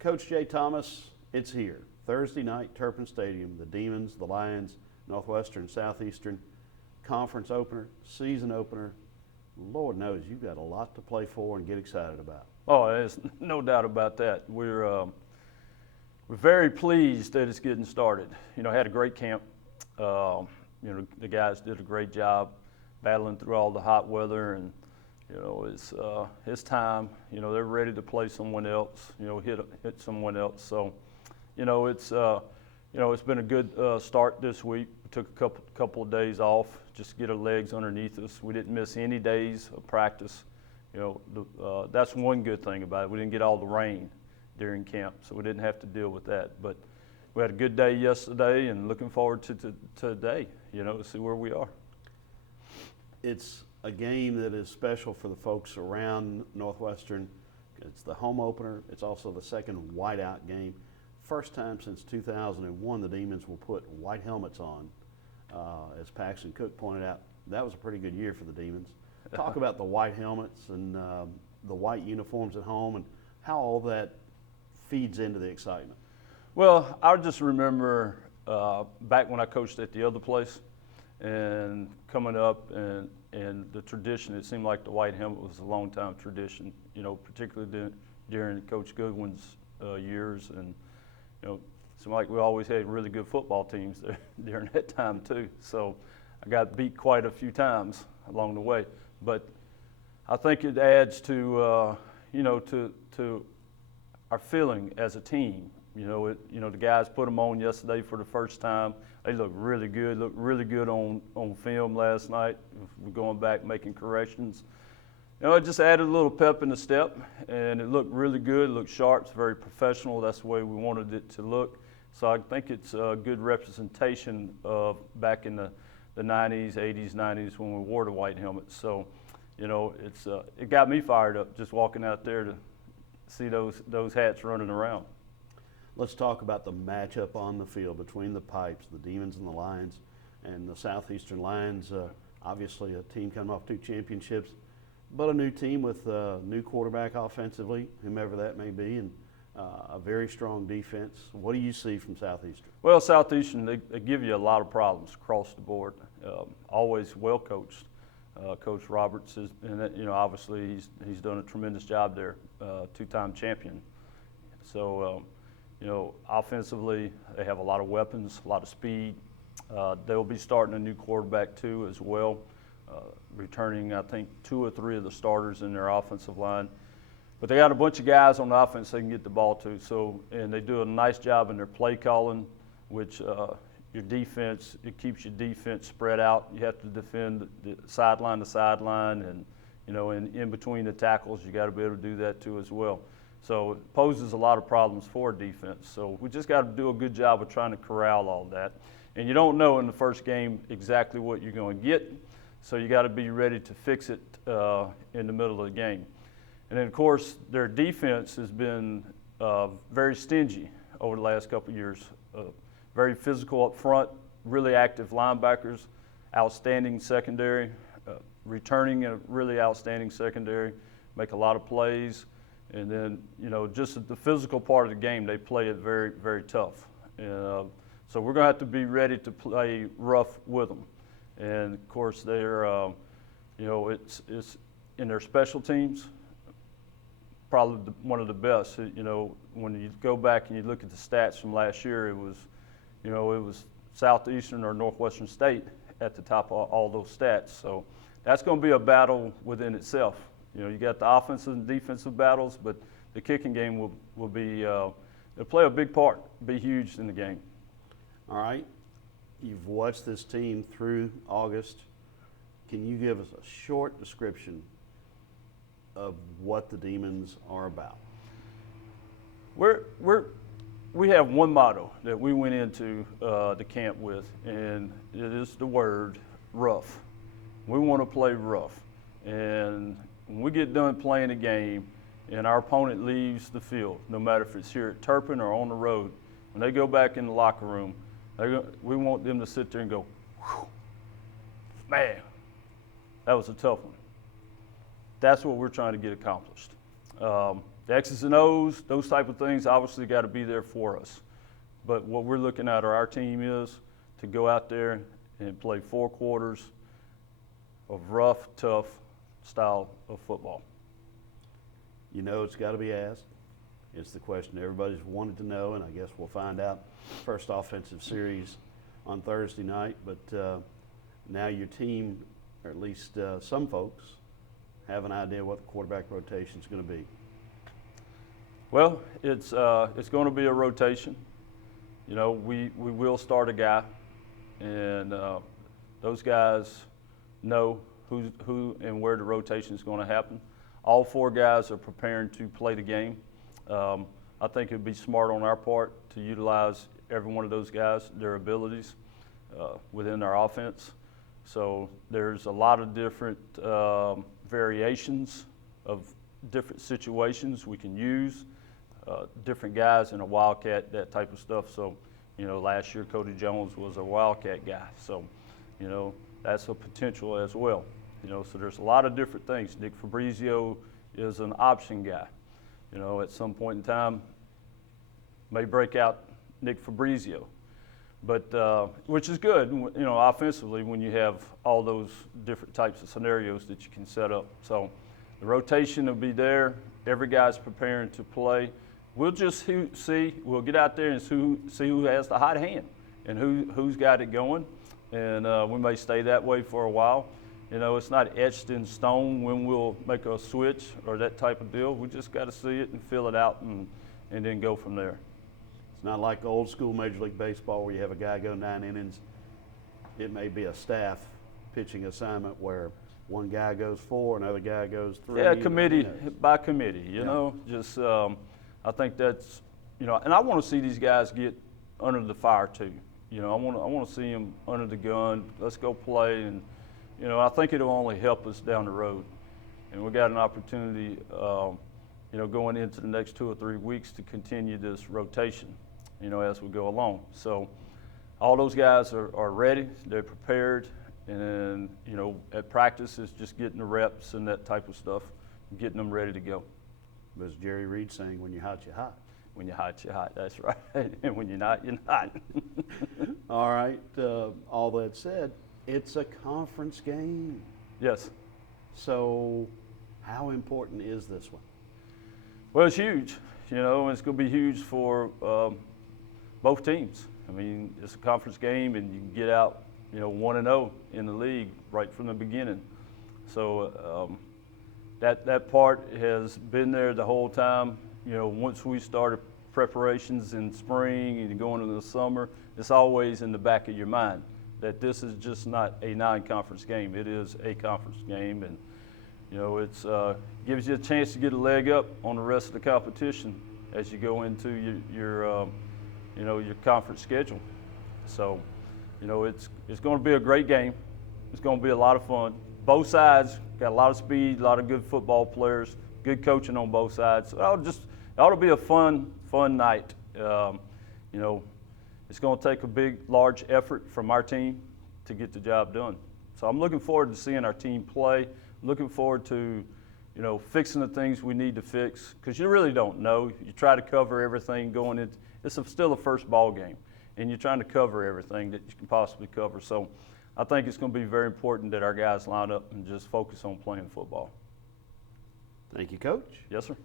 Coach Jay Thomas, it's here. Thursday night, Turpin Stadium, the Demons, the Lions, Northwestern, Southeastern, conference opener, season opener. Lord knows you've got a lot to play for and get excited about. Oh, there's no doubt about that. We're very pleased that it's getting started. You know, had a great camp. The guys did a great job battling through all the hot weather, and it's time. They're ready to play someone else. Hit someone else. So, it's been a good start this week. We took a couple of days off just to get our legs underneath us. We didn't miss any days of practice. That's one good thing about it. We didn't get all the rain during camp, so we didn't have to deal with that. But we had a good day yesterday, and looking forward to today. To see where we are. It's a game that is special for the folks around Northwestern. It's the home opener. It's also the second whiteout game. First time since 2001 the Demons will put white helmets on. As Paxton Cook pointed out, that was a pretty good year for the Demons. Talk about the white helmets and the white uniforms at home and how all that feeds into the excitement. Well, I just remember back when I coached at the other place and coming up and the tradition, it seemed like the white helmet was a long time tradition, particularly during Coach Goodwin's years. And, it seemed like we always had really good football teams there during that time too. So I got beat quite a few times along the way. But I think it adds to, to our feeling as a team. The guys put them on yesterday for the first time. They looked really good. Looked really good on film last night. We're going back making corrections. It just added a little pep in the step, and it looked really good. It looked sharp. It's very professional. That's the way we wanted it to look. So I think it's a good representation of back in the 90s, 80s, 90s when we wore the white helmets. So, it got me fired up just walking out there to see those hats running around. Let's talk about the matchup on the field between the Pipes, the Demons and the Lions, and the Southeastern Lions. Obviously a team coming off 2 championships, but a new team with a new quarterback offensively, whomever that may be, and a very strong defense. What do you see from Southeastern? Well, Southeastern, they give you a lot of problems across the board. Always well coached. Coach Roberts is, and obviously he's done a tremendous job there. 2-time champion. So. Offensively, they have a lot of weapons, a lot of speed. They'll be starting a new quarterback too as well, returning I think 2 or 3 of the starters in their offensive line. But they got a bunch of guys on the offense they can get the ball to. So, and they do a nice job in their play calling, which your defense, it keeps your defense spread out. You have to defend the sideline to sideline, and in between the tackles, you got to be able to do that too as well. So it poses a lot of problems for defense. So we just got to do a good job of trying to corral all that. And you don't know in the first game exactly what you're going to get, so you got to be ready to fix it in the middle of the game. And then, of course, their defense has been very stingy over the last couple of years. Very physical up front, really active linebackers, outstanding secondary, returning a really outstanding secondary, make a lot of plays. And then, just the physical part of the game, they play it very, very tough. And, so we're going to have to be ready to play rough with them. And, of course, they're, it's in their special teams, probably one of the best. When you go back and you look at the stats from last year, it was Southeastern or Northwestern State at the top of all those stats. So that's going to be a battle within itself. You got the offensive and defensive battles, but the kicking game will be it'll play a big part, be huge in the game. All right. You've watched this team through August. Can you give us a short description of what the Demons are about? We have one motto that we went into the camp with, and it is the word rough. We want to play rough. And when we get done playing a game and our opponent leaves the field, no matter if it's here at Turpin or on the road, when they go back in the locker room, we want them to sit there and go, whew, man, that was a tough one. That's what we're trying to get accomplished. The X's and O's, those type of things, obviously got to be there for us. But what we're looking at, or our team is, to go out there and play 4 quarters of rough, tough style of football. You know it's got to be asked. It's the question everybody's wanted to know, and I guess we'll find out first offensive series on Thursday night. But now your team, or at least some folks, have an idea what the quarterback rotation is going to be. Well, it's going to be a rotation. You know, we will start a guy, and those guys know who and where the rotation is going to happen. All 4 guys are preparing to play the game. I think it would be smart on our part to utilize every one of those guys, their abilities within our offense. So there's a lot of different variations of different situations we can use. Different guys in a Wildcat, that type of stuff. So, you know, last year Cody Jones was a Wildcat guy. So, you know, that's a potential as well. You know, so there's a lot of different things. Nick Fabrizio is an option guy. You know, at some point in time, may break out Nick Fabrizio. But, which is good, you know, offensively when you have all those different types of scenarios that you can set up. So the rotation will be there. Every guy's preparing to play. We'll just see, we'll get out there and see who has the hot hand and who's got it going. And we may stay that way for a while. You know, it's not etched in stone when we'll make a switch or that type of deal. We just got to see it and feel it out and then go from there. It's not like old school Major League Baseball where you have a guy go 9 innings. It may be a staff pitching assignment where one guy goes 4, another guy goes 3. Yeah, committee by committee, you know. Just I think that's, you know, and I want to see these guys get under the fire too. You know, I want to see them under the gun. Let's go play, and you know, I think it'll only help us down the road. And we got an opportunity, you know, going into the next 2 or 3 weeks to continue this rotation, you know, as we go along. So all those guys are ready, they're prepared, and, you know, at practice is just getting the reps and that type of stuff, getting them ready to go. As Jerry Reed saying, when you're hot, you're hot. When you're hot, you're hot, that's right. And when you're not, you're not. All right, all that said, it's a conference game. Yes. So how important is this one? Well, it's huge, you know, and it's going to be huge for both teams. I mean, it's a conference game, and you can get out, you know, 1-0 in the league right from the beginning. So that part has been there the whole time. You know, once we started preparations in spring and going into the summer, it's always in the back of your mind that this is just not a non-conference game. It is a conference game, and you know, it's gives you a chance to get a leg up on the rest of the competition as you go into your you know, your conference schedule. So, you know, it's going to be a great game. It's going to be a lot of fun. Both sides got a lot of speed, a lot of good football players, good coaching on both sides. So it ought to be a fun night. You know, it's going to take a large effort from our team to get the job done. So I'm looking forward to seeing our team play. Looking forward to, you know, fixing the things we need to fix, because you really don't know. You try to cover everything going in. It's still a first ball game, and you're trying to cover everything that you can possibly cover. So I think it's going to be very important that our guys line up and just focus on playing football. Thank you, Coach. Yes, sir.